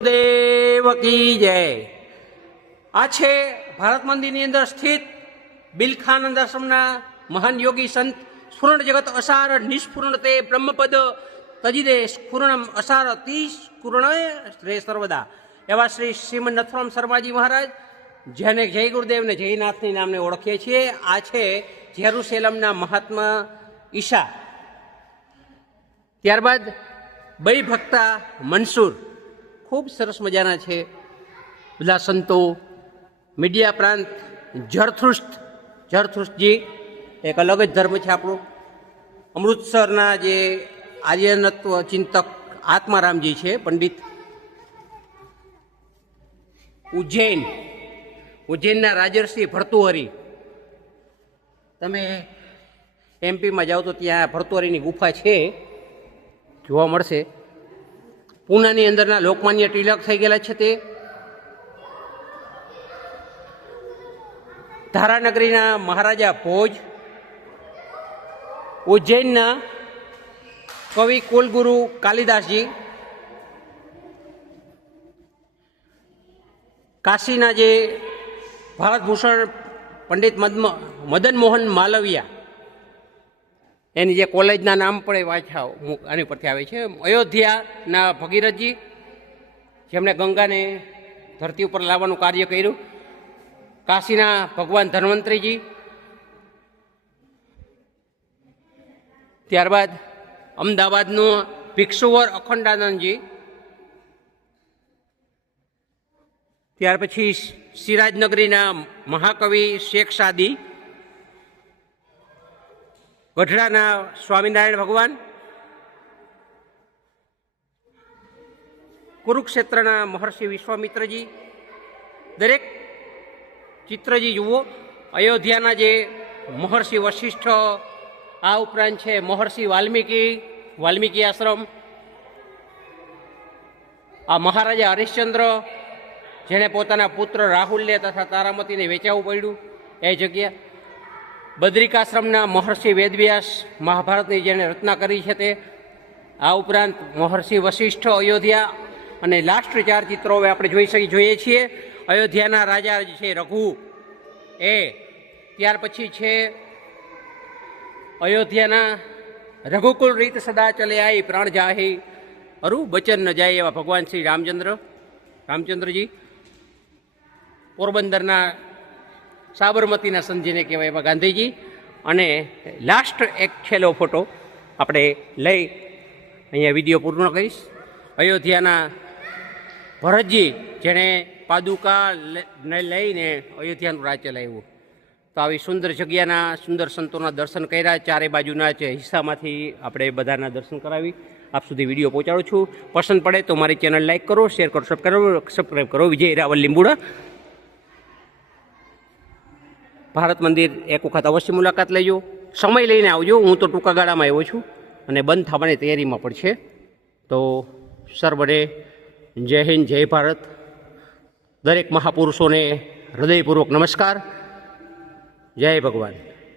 દેવ કી જય। આ છે ભારત મંદિરની અંદર સ્થિત બિલખાનંદ આશ્રમના મહાન યોગી સંત સ્ફુરણ જગત અસાર નિષ્ફુરણ તે બ્રહ્મપદ તજીદે સ્ફુરણમ અસાર તીસ પૂર્ણ શ્રેય સર્વદા એવા શ્રી શ્રીમદ નથુરામ શર્માજી મહારાજ, જેને જય ગુરુદેવ ને જયનાથની નામને ઓળખીએ છીએ। આ છે જેરુસલેમના મહાત્મા ઈશા। ત્યારબાદ બઈ ભક્તા મંસૂર, ખૂબ સરસ મજાના છે બધા સંતો। મીડિયા પ્રાંત જરથુષ્ટજી, એક અલગ જ ધર્મ છે આપણો। અમૃતસરના જે આર્યનત્વ ચિંતક આત્મારામજી છે પંડિત। ઉજ્જૈનના રાજર્ષિ ભર્તુહરી, તમે એમપીમાં જાઓ તો ત્યાં ભર્તુહરીની ગુફા છે, જોવા મળશે। પૂનાની અંદરના લોકમાન્ય તિલક થઈ ગયેલા છે તે। ધારાનગરીના મહારાજા ભોજ, ઉજ્જૈનના કવિ કુલગુરુ કાલિદાસજી, કાશીના જે ભારતભૂષણ પંડિત મદન મોહન માલવિયા, એની જે કોલેજના નામ પણ વાંચ્યા આની પરથી આવે છે। અયોધ્યાના ભગીરથજી, જેમણે ગંગાને ધરતી ઉપર લાવવાનું કાર્ય કર્યું। કાશીના ભગવાન ધન્વંતરીજી, ત્યારબાદ અમદાવાદનું ભિક્ષુવર અખંડાનંદજી, ત્યાર પછી સિરાજનગરીના મહાકવિ શેખ સાદી, ગઢડાના સ્વામિનારાયણ ભગવાન, કુરુક્ષેત્રના મહર્ષિ વિશ્વામિત્રજી, દરેક ચિત્રજી જુઓ। અયોધ્યાના જે મહર્ષિ વશિષ્ઠ, આ ઉપરાંત છે મહર્ષિ વાલ્મીકી આશ્રમ। આ મહારાજા હરિશ્ચંદ્ર, જેણે પોતાના પુત્ર રાહુલને તથા તારામતીને વેચાવવું પડ્યું, એ જગ્યા। બદ્રિકાશ્રમના મહર્ષિ વેદવ્યાસ, મહાભારતની જેણે રચના કરી છે તે। આ ઉપરાંત મહર્ષિ વશિષ્ઠ, અયોધ્યા, અને લાસ્ટ 4 ચિત્રો હવે આપણે જોઈએ છીએ। અયોધ્યાના રાજા છે રઘુ, એ ત્યાર પછી છે અયોધ્યાના રઘુકુલ રીત સદા ચલે આઈ પ્રાણ જાહી અરુ બચન ન જાય એવા ભગવાન શ્રી રામચંદ્રજી। પોરબંદરના સાબરમતીના સંત જેને કહેવાય એવા ગાંધીજી। અને લાસ્ટ એક છેલ્લો ફોટો આપણે લઈ અહીંયા વિડીયો પૂર્ણ કરીશ। અયોધ્યાના ભરતજી, જેણે પાદુકાને લઈને અયોધ્યાનું રાજ ચલાવ્યું। તો આવી સુંદર જગ્યાના સુંદર સંતોના દર્શન કર્યા। ચારે બાજુના જે હિસ્સામાંથી આપણે બધાના દર્શન કરાવી આપ સુધી વિડીયો પહોંચાડું છું। પસંદ પડે તો મારી ચેનલ લાઈક કરો, શેર કરો, સબસ્ક્રાઈબ કરો। વિજય રાવલ લીંબુડા। ભારત મંદિર એક વખત અવશ્ય મુલાકાત લેજો, સમય લઈને આવજો। હું તો ટૂંકા ગાળામાં આવ્યો છું અને બંધ થવાની તૈયારીમાં પણ છે। તો સર્વને જય હિન્દ, જય ભારત। દરેક મહાપુરુષોને હૃદયપૂર્વક નમસ્કાર। જય ભગવાન।